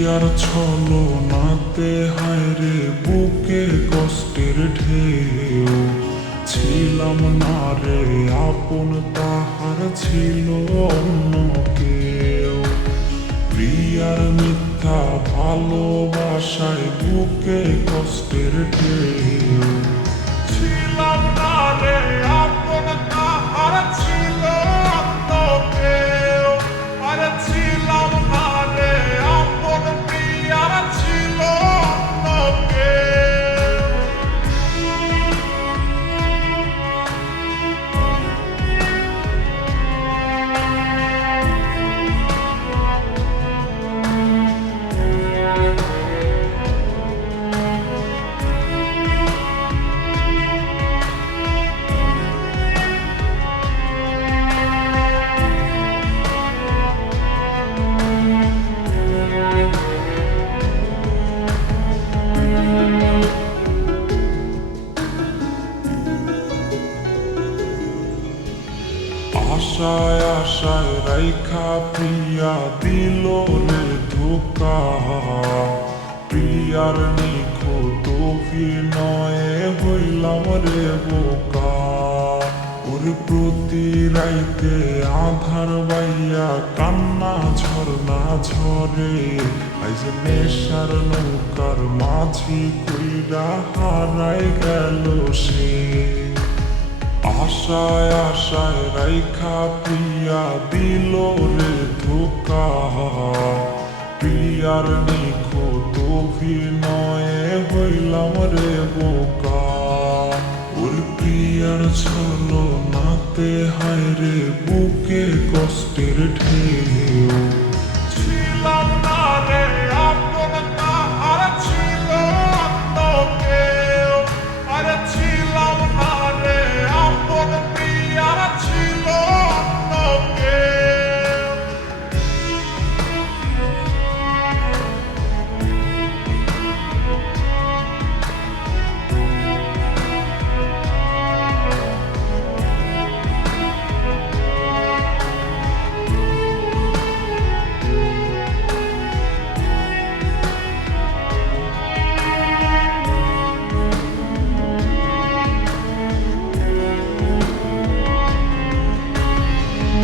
প্রিয়ার ছলনাতে হায়রে বুকে কষ্টের ঢেউ, ছিলাম না রে আপন, তাহার ছিল অন্য কেউ। প্রিয়ার মিথ্যা ভালোবাসায় বুকে কষ্টের ঢেউ, ছিলাম না রে আপন, তাহার ছিল অন্য কেউ। আর ছিলাম না রে আপন, প্রিয়ার ছিল অন্য কেউ। আশায় আশায় রাইখা প্রিয়া দিল রে ধোকা, প্রিয়ার নিখুঁত অভিনয়ে হইলাম রে বোকা। ওর প্রতি রাইতে আধার বাইয়া কান্না ঝরনা ঝরে, আইজ নেশার নৌকার মাঝি কইরা হারাই গেল সে। আশায় আশায় রাইখা প্রিয়া দিল রে ধোকা, প্রিয়ার নিখুঁত অভিনয়ে হইলাম রে বোকা। ওর প্রিয়ার ছলনাতে হায়রে বুকে কষ্টের ঢেউ, ছিলাম না রে আপন, তাহার ছিল অন্য কেউ। আর ছিলাম না রে আপন, প্রিয়ার ছিল অন্য কেউ।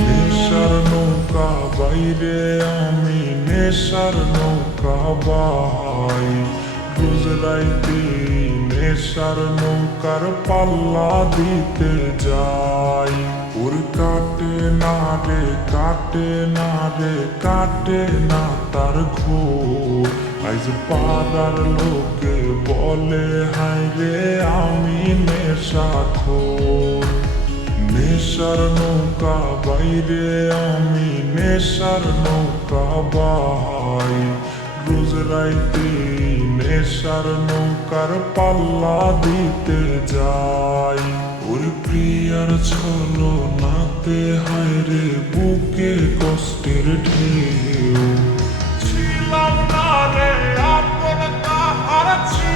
নেশার নৌকা বাইরে আমি নেশার নৌকা বাই, রোজ রাইতে নেশার নৌকার পাল্লা দিতে যাই। ওর কাটে না রে কাটে না রে কাটে না তার ঘোর, আইজ পাড়ার লোকে বলে হায় রে আমি নেশাখোর। নেশার নৌকা বাইরে আমি নেশার নৌকা বাই, রোজ রাইতে নেশার নৌকার পাল্লা দিতে যাই। ওর প্রিয়ার ছলনাতে হায়রে বুকে কষ্টের ঢেউ, ছিলাম না রে আপন, তাহার ছিল